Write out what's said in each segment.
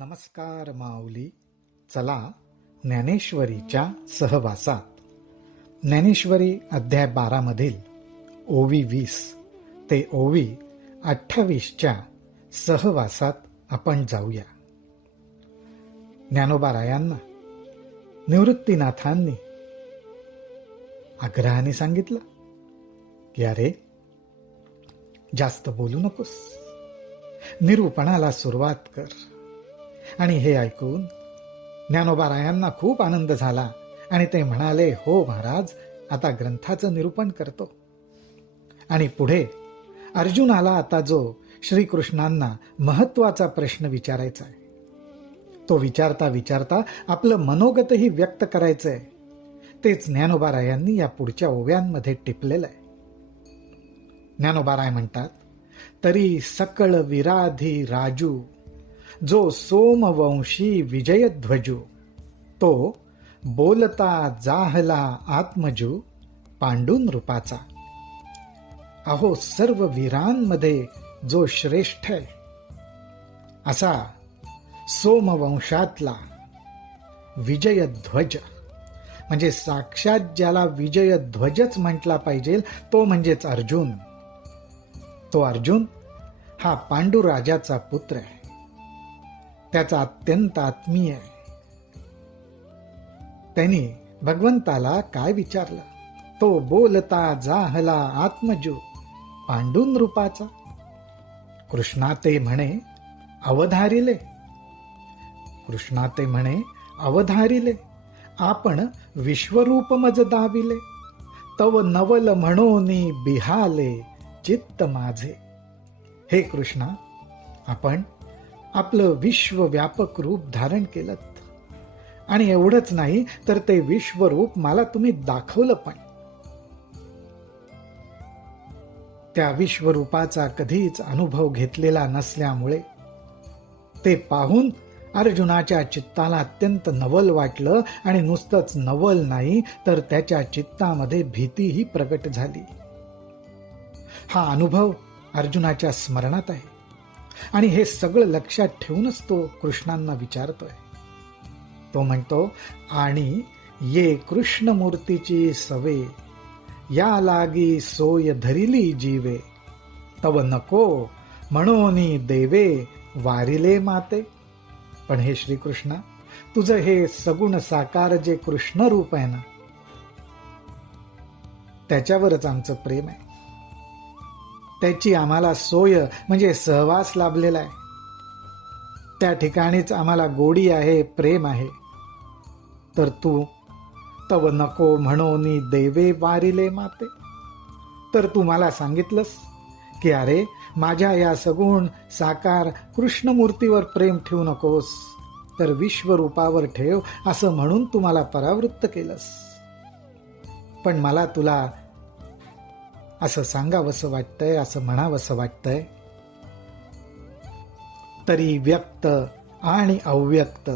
नमस्कार माऊली. चला ज्ञानेश्वरीच्या सहवासात. ज्ञानेश्वरी अध्याय 12 मधील ओवी 20 ते ओवी 28च्या सहवासात आपण जाऊया. ज्ञानोबारायांना निवृत्तीनाथांनी आग्रहाने सांगितलं की अरे जास्त बोलू नकोस, निरूपणाला सुरुवात कर. आणि हे ऐकून ज्ञानोबारायांना खूप आनंद झाला आणि ते म्हणाले, हो महाराज, आता ग्रंथाचं निरूपण करतो. आणि पुढे अर्जुनाला आता जो श्रीकृष्णांना महत्वाचा प्रश्न विचारायचा आहे, तो विचारता विचारता आपलं मनोगतही व्यक्त करायचंय, तेच ज्ञानोबारायांनी या पुढच्या ओव्यांमध्ये टिपलेलं आहे. ज्ञानोबाराय म्हणतात, तरी सकळ विराधी राजू, जो सोमवंशी विजयध्वजू, तो बोलता जाहला आत्मजू पांडुन रूपाचा. अहो सर्व वीरांमध्ये जो श्रेष्ठ आहे, असा सोमवंशातला विजयध्वज, म्हणजे साक्षात ज्याला विजयध्वजच म्हटला पाहिजे, तो म्हणजेच अर्जुन. तो अर्जुन हा पांडुराजाचा पुत्र आहे, त्याचा अत्यंत आत्मीय आहे. त्यांनी भगवंताला काय विचारलं? तो बोलता जाहला आत्मजू पांडुन रूपाचा. कृष्णा ते म्हणे अवधारिले, कृष्णा ते म्हणे अवधारिले, आपण विश्वरूप मज दाविले, तव नवल म्हणोनी बिहाले चित्त माझे. हे कृष्णा, आपण आपलं विश्वव्यापक रूप धारण केलं, आणि एवढंच नाही तर ते विश्वरूप मला तुम्ही दाखवलं पण. त्या विश्वरूपाचा कधीच अनुभव घेतलेला नसल्यामुळे ते पाहून अर्जुनाच्या चित्ताला अत्यंत नवल वाटलं, आणि नुसतंच नवल नाही तर त्याच्या चित्तामध्ये भीतीही प्रगट झाली. हा अनुभव अर्जुनाच्या स्मरणात आहे, आणि हे सगळं लक्षात ठेवूनच तो कृष्णांना विचारतोय. तो म्हणतो, आणि ये कृष्णमूर्तीची सवे, या लागी सोय धरिली जीवे, तव नको म्हणोनी देवे वारिले माते. पण हे श्रीकृष्णा, तुझं हे सगुण साकार जे कृष्ण रूप आहे ना, त्याच्यावरच आमचं प्रेम आहे. त्याची आम्हाला सोय म्हणजे सहवास लाभलेला आहे, त्या ठिकाणीच आम्हाला गोडी आहे, प्रेम आहे. तर तू तव नको म्हणोनी देवे वारिले माते, तर तू मला सांगितलंस की अरे माझ्या या सगुण साकार कृष्णमूर्तीवर प्रेम ठेवू नकोस, तर विश्वरूपावर ठेव, असं म्हणून तू मला परावृत्त केलंस. पण मला तुला असं सांगावंसं वाटतंय, असं म्हणावंसं वाटतंय, तरी व्यक्त आणि अव्यक्त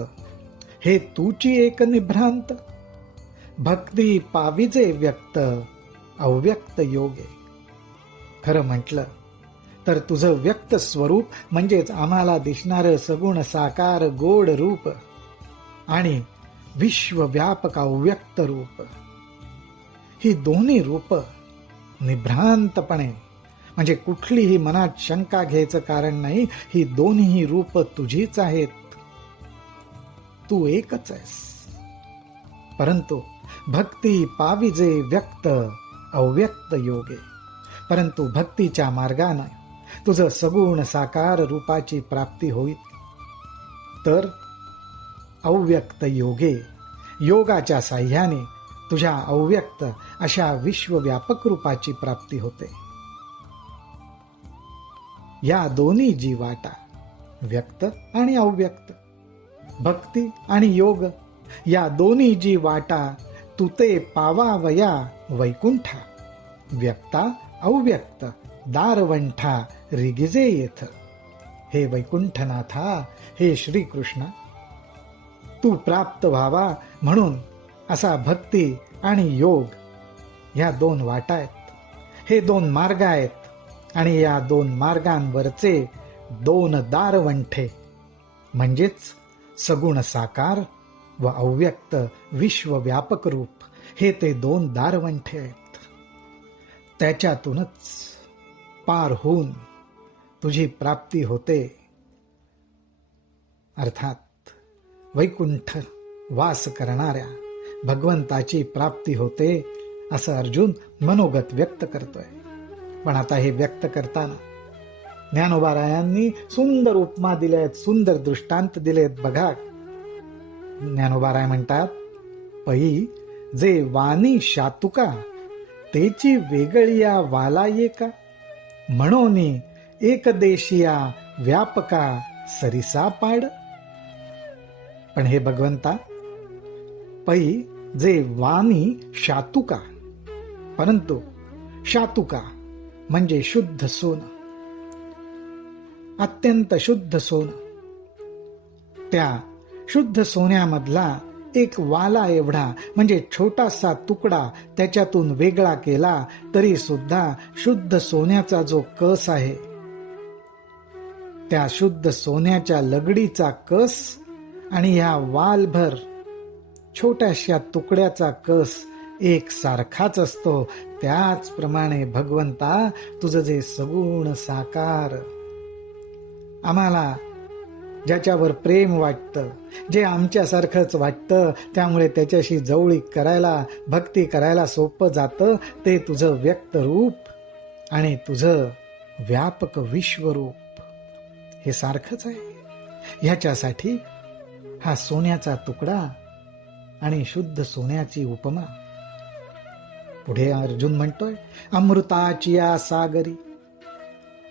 हे तूची एक निभ्रांत, भक्ती पाविजे व्यक्त अव्यक्त योगे. खरं म्हटलं तर तुझं व्यक्त स्वरूप म्हणजेच आम्हाला दिसणारं सगुण साकार गोड रूप, आणि विश्वव्यापक अव्यक्त रूप, ही दोन्ही रूप निभ्रांतपणे, म्हणजे कुठलीही मनात शंका घ्यायचं कारण नाही, ही दोन्ही रूप तुझीच आहेत, तू एकच आहेस. परंतु भक्ती पाविजे व्यक्त अव्यक्त योगे, परंतु भक्तीच्या मार्गाने तुझं सगुण साकार रूपाची प्राप्ती होईल, तर अव्यक्त योगे, योगाच्या साह्याने तुझ्या अव्यक्त अशा विश्वव्यापक रूपाची प्राप्ती होते. या दोन्ही जी वाटा, व्यक्त आणि अव्यक्त, भक्ती आणि योग, या दोन्ही जी वाटा तू ते पावावया वैकुंठा, व्यक्ता अव्यक्त दारवंठा रिगिजे येथ. हे वैकुंठनाथा, हे श्रीकृष्णा, तू प्राप्त व्हावा म्हणून असा भक्ती आणि योग ह्या दोन वाटा आहेत, हे दोन मार्ग आहेत, आणि या दोन मार्गांवरचे दोन दारवंठे म्हणजेच सगुण साकार व अव्यक्त विश्वव्यापक रूप हे ते दोन दारवंठे आहेत. त्याच्यातूनच पार होऊन तुझी प्राप्ती होते, अर्थात वैकुंठ वास करणाऱ्या भगवंताची प्राप्ती होते, असं अर्जुन मनोगत व्यक्त करतोय. पण आता हे व्यक्त करताना ज्ञानोबारायांनी सुंदर उपमा दिलेत, सुंदर दृष्टांत दिलेत. बघा, ज्ञानोबाराय म्हणतात, पै जे वाणी शातुका तेची वेगळिया वाला ये का, म्हणून एकदेशिया व्यापका सरिसा पाड. पण हे भगवंता, पै जे वाणी शातुका, परंतु शातुका म्हणजे शुद्ध सोनं, अत्यंत शुद्ध सोनं. त्या शुद्ध सोन्यामधला एक वाला एवढा म्हणजे छोटासा तुकडा त्याच्यातून वेगळा केला तरी सुद्धा शुद्ध सोन्याचा जो कस आहे, त्या शुद्ध सोन्याच्या लगडीचा कस आणि ह्या वालभर छोट्याशा तुकड्याचा कस एक सारखाच असतो. त्याचप्रमाणे भगवंता तुझं जे सगुण साकार, आम्हाला ज्याच्यावर प्रेम वाटतं, जे आमच्यासारखंच वाटतं, त्यामुळे त्याच्याशी जवळीक करायला, भक्ती करायला सोपं जातं, ते तुझं व्यक्त रूप आणि तुझं व्यापक विश्वरूप हे सारखंच आहे. ह्याच्यासाठी हा सोन्याचा तुकडा आणि शुद्ध सोन्याची उपमा. पुढे अर्जुन म्हणतोय, अमृताचिया सागरी,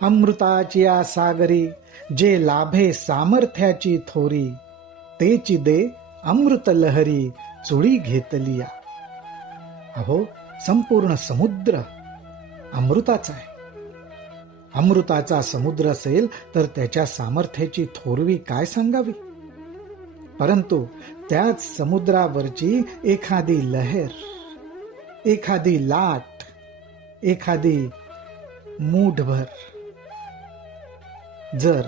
अमृताचिया सागरी जे लाभे सामर्थ्याची थोरी, तेची दे अमृत लहरी चुळी घेतलिया. अहो, संपूर्ण समुद्र अमृताचा आहे. अमृताचा समुद्र असेल तर त्याच्या सामर्थ्याची थोरवी काय सांगावी. परंतु त्याच समुद्रावरची एखादी लहर, एखादी लाट, एखादी मूठभर जर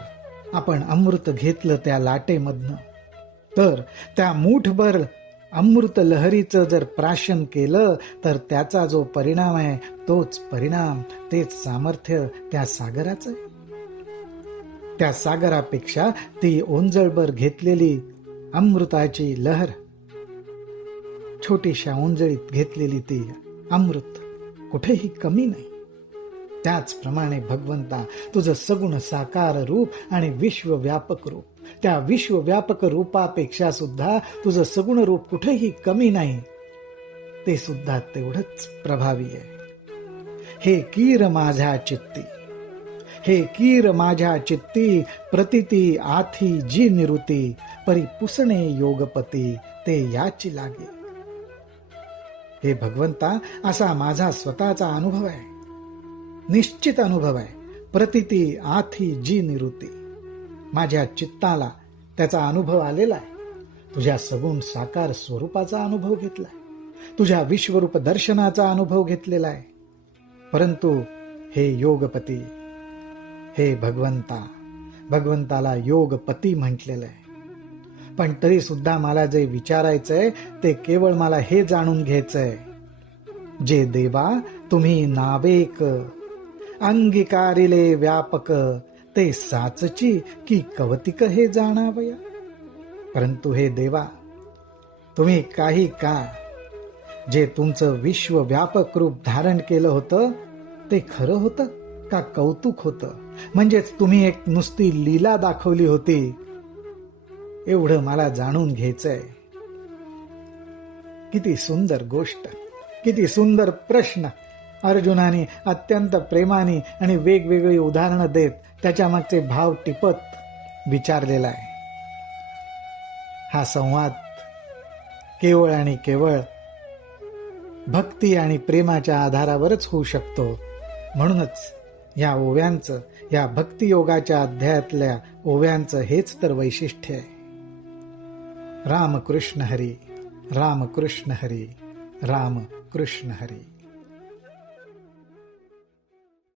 आपण अमृत घेतलं त्या लाटेमधनं, तर त्या मूठभर अमृत लहरीचं जर प्राशन केलं तर त्याचा जो परिणाम आहे तोच परिणाम, तेच सामर्थ्य त्या सागराचं आहे. त्या सागरापेक्षा ती ओंजळभर घेतलेली अमृताची लहर, छोटीशा ओंजळीत घेतलेली ती अमृत कुठेही कमी नाही. त्याचप्रमाणे भगवंता तुझं सगुण साकार रूप आणि विश्वव्यापक रूप, त्या विश्वव्यापक रूपापेक्षा सुद्धा तुझं सगुण रूप कुठेही कमी नाही, ते सुद्धा तेवढंच प्रभावी आहे. हे कीर माझ्या चित्ती, हे कीर माझ्या चित्ती, प्रतिती आथी जी निरुती, परी पुसणे योगपती ते याची लागे. हे भगवंता, असा माझा स्वतःचा अनुभव आहे, निश्चित अनुभव आहे. प्रतिती आथी जी निरुती, माझ्या चित्ताला त्याचा अनुभव आलेला आहे. तुझ्या सगुण साकार स्वरूपाचा अनुभव घेतलाय, तुझ्या विश्वरूप दर्शनाचा अनुभव घेतलेला आहे. परंतु हे योगपती, हे भगवंता, भगवंताला योगपती म्हटलेलं आहे. पण तरी सुद्धा मला जे विचारायचंय ते केवळ मला हे जाणून घ्यायचंय, जे देवा तुम्ही नावेक अंगीकारिले व्यापक, ते साचची की कवतिक हे जाणावया. परंतु हे देवा, तुम्ही काही का जे तुमचं विश्वव्यापक रूप धारण केलं होतं ते खरं होतं का कौतुक होतं? म्हणजेच तुम्ही एक नुसती लीला दाखवली होती, एवढं मला जाणून घ्यायचंय. किती सुंदर गोष्ट, किती सुंदर प्रश्न अर्जुनाने अत्यंत प्रेमाने आणि वेगवेगळी उदाहरणं देत त्याच्या मागचे भाव टिपत विचारलेला आहे. हा संवाद केवळ आणि केवळ भक्ती आणि प्रेमाच्या आधारावरच होऊ शकतो. म्हणूनच या ओव्यांचं, या भक्तियोगाच्या अध्यायातल्या ओव्यांचं हेच तर वैशिष्ट्य आहे. राम कृष्ण हरी, राम कृष्ण हरी, राम कृष्ण हरी.